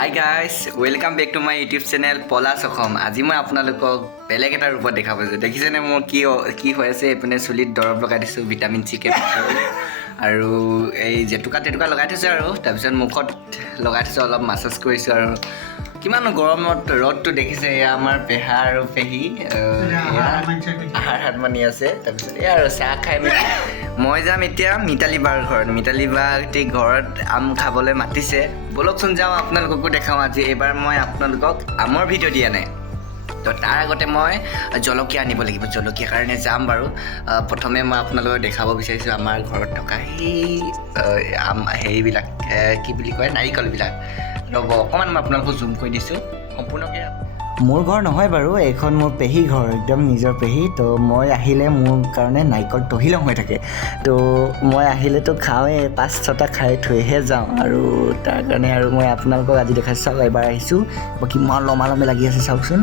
Hi guys, welcome back to my YouTube channel Polas Okhom. আজি মই আপোনালোকক বেলেগ এটা ৰূপত দেখাব যে দেখিছেনে মোৰ কি হৈ আছে এপনে চুলিত দৰব লগাই দিছো ভিটামিন সি কে আৰু এই জেতুকা লগাই থৈছে আৰু তাৰপিছত মুখত লগাই থৈছে অলপ মাসাজ কৰিছো আৰু কিমান গৰমত ৰদটো দেখিছে এয়া আমাৰ পেহা আৰু পেহি আহাৰ হাত মানি আছে তাৰপিছত এয়া আৰু চাহ খাই মই যাম এতিয়া মিতালী বাৰ ঘৰত মিতালী বাটি ঘৰত আম খাবলৈ মাতিছে বলকচোন যাওঁ আপোনালোককো দেখাওঁ আজি এবাৰ মই আপোনালোকক আমৰ ভিডিঅ' দিয়া নাই তো তাৰ আগতে মই জলকীয়া আনিব লাগিব জলকীয়া কাৰণে যাম বাৰু প্ৰথমে মই আপোনালোকক দেখাব বিচাৰিছোঁ আমাৰ ঘৰত থকা সেইবিলাক কি বুলি কয় নাৰিকলবিলাক ৰ'ব অকণমান মই আপোনালোকক জুম কৰি দিছোঁ সম্পূৰ্ণকৈ মোৰ ঘৰ নহয় বাৰু এইখন মোৰ পেহী ঘৰ একদম নিজৰ পেহী তো মই আহিলে মোৰ কাৰণে নাৰিকল তহিলং হৈ থাকে তো মই আহিলেতো খাওঁৱেই 5-6টা খাই থৈহে যাওঁ আৰু তাৰ কাৰণে আৰু মই আপোনালোকক আজি দেখাইছোঁ চাওক এবাৰ আহিছোঁ কিমান লমালমে লাগি আছে চাওকচোন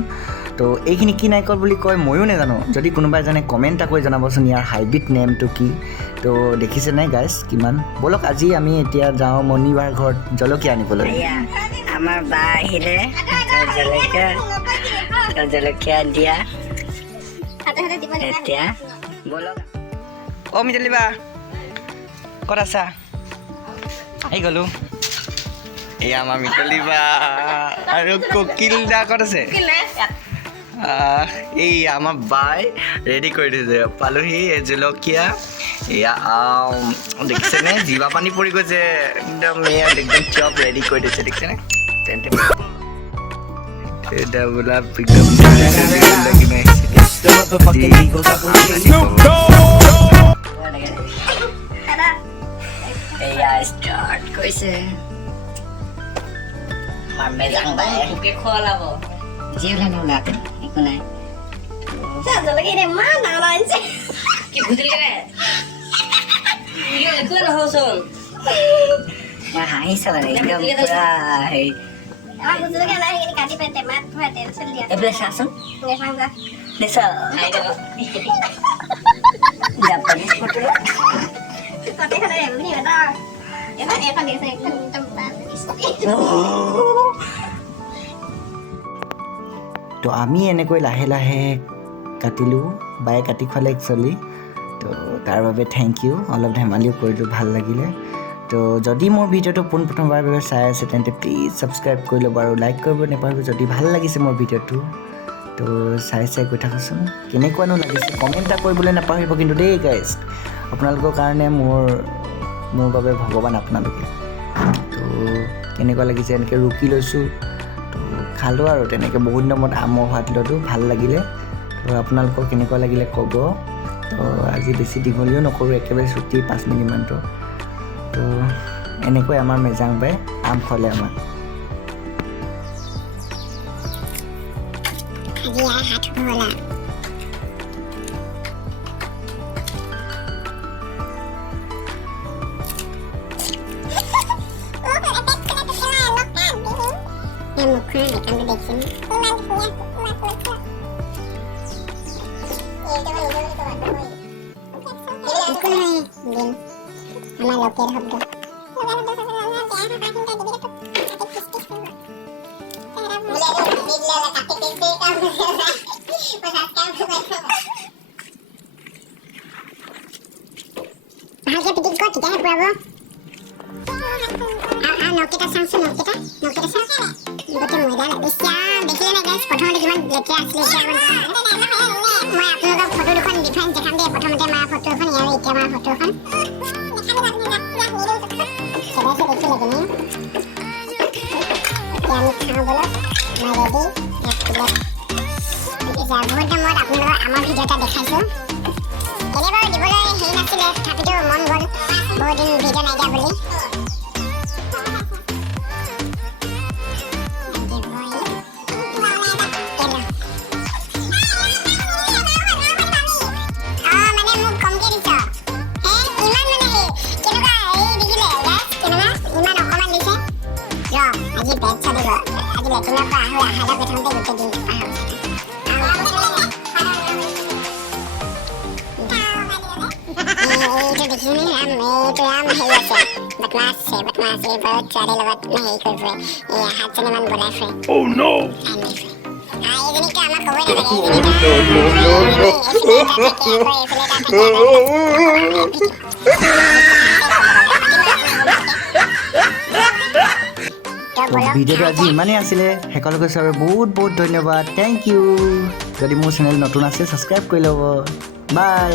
তো এইখিনি কি নাৰিকল বুলি কয় ময়ো নাজানো যদি কোনোবাই জানে কমেণ্ট এটা কৰি জনাবচোন ইয়াৰ হাইব্ৰিড নেমটো কি তো দেখিছে নাই গাইজ কিমান বলক আজি আমি এতিয়া যাওঁ মণিবাৰ ঘৰত জলকীয়া আনিবলৈ আমাৰ বা আহিলে জলকীয়া দিয়া এতিয়া বলক অ' মিতালী বা ক'ত আছা আহি গ'লো এয়া আমাৰ মিতালী বা আৰু ককিল দা ক'ত আছে এই আমাৰ বাই ৰেডি কৰি দিছে পালোহি জলকীয়া এয়া দেখিছেনে জিভা পানী পৰি গৈছে একদম এয়া একদম চব ৰেডি কৰি দিছে দেখিছেনে তেন্তে এটা বোলা একদম এয়া ষ্টাৰ্ট কৰিছে আমাৰ মেজাং বাই ভোকে খোৱালাব যি ওলাই নোলাক একো নাই জলকীয়া ইমান ডাঙৰ আনিছে কি ভুজিল কেনে একো নহচোন হাঁহিছে মানে একদম পুৰা হেৰি আমার বুঝলো কেন না এখানে কাটি পেতে মাত ভয় টেনশন লিয়া এবলে শাসন নেখান যা নেসা খাই দাও জাপানিজ ফটো কত খানে এমনি এটা এটা এসে একদম তো আমি এনেকৈ লাহে লাহে কাটিলোঁ বায়ে কাটি খোৱালে একচুৱেলি তো তাৰ বাবে থেংক ইউ অলপ ধেমালিও কৰিলোঁ ভাল লাগিলে তো যদি মোৰ ভিডিঅ'টো পোনপ্ৰথমবাৰৰ বাবে চাই আছে তেন্তে প্লিজ ছাবস্ক্ৰাইব কৰি ল'ব আৰু লাইক কৰিব নাপাহৰিব যদি ভাল লাগিছে মোৰ ভিডিঅ'টো তো চাই গৈ থাকোঁচোন কেনেকুৱানো লাগিছে কমেণ্ট এটা কৰিবলৈ নাপাহৰিব কিন্তু দেই গাইজ আপোনালোকৰ কাৰণে মোৰ বাবে ভগৱান আপোনালোকে তো কেনেকুৱা লাগিছে এনেকৈ ৰুকি লৈছোঁ তো খালোঁ আৰু তেনেকৈ বহুত দিনত আমৰ সোৱাদ ল'লোঁ ভাল লাগিলে তো আপোনালোকৰ কেনেকুৱা লাগিলে ক'ব তো আজি বেছি দীঘলীয়াও নকৰোঁ একেবাৰে ছুটি 5 মিনিটমানটো তো এনেকৈ আমাৰ মেজাং বাই আম খোৱালে আমাক আমার লোকের শব্দ ভালকে পিটিক কর ঠিক আছে পুরাবো নকিটা চাংছো নকিটা চাংছো গোটে ময়দা লাগিছে দেখিলে না গাইস প্ৰথমতে কিমান লেতেৰা আছিলে মই আপোনালোকক ফটো দুখন ডিফাৰেন্স দেখাম দেই প্ৰথমতে মাৰ ফটো এখন আৰু এতিয়া মাৰ ফটো এখন আমাৰ ভিডিঅ'টা দেখাইছোঁ এনে বাৰু দিবলৈ হেৰি নাছিলে তথাপিতো মন গ'ল বহুত দিন ভিডিঅ' নাই দিয়া বুলি আজি পেট চাবিব আজি লেট্ৰিনৰ পৰা আহাৰ প্ৰথমতে গোটেই দিনটো পাৰ এইটো দেখিছেনে ৰাম হেৰি আছে বদমাছ আছে মই আছিল বাৰু ছোৱালীৰ লগত হেৰি কৰি ফুৰে হাতজনীমান বনাই ফুৰে Oh no! এইজনীকতো আমাক ক'বই নালাগে ভিডিঅ'টো আজি ইমানেই আছিলে শেষলৈ কৈছোঁ আৰু বহুত বহুত ধন্যবাদ থেংক ইউ যদি মোৰ চেনেল নতুন আছে ছাবস্ক্ৰাইব কৰি ল'ব বাই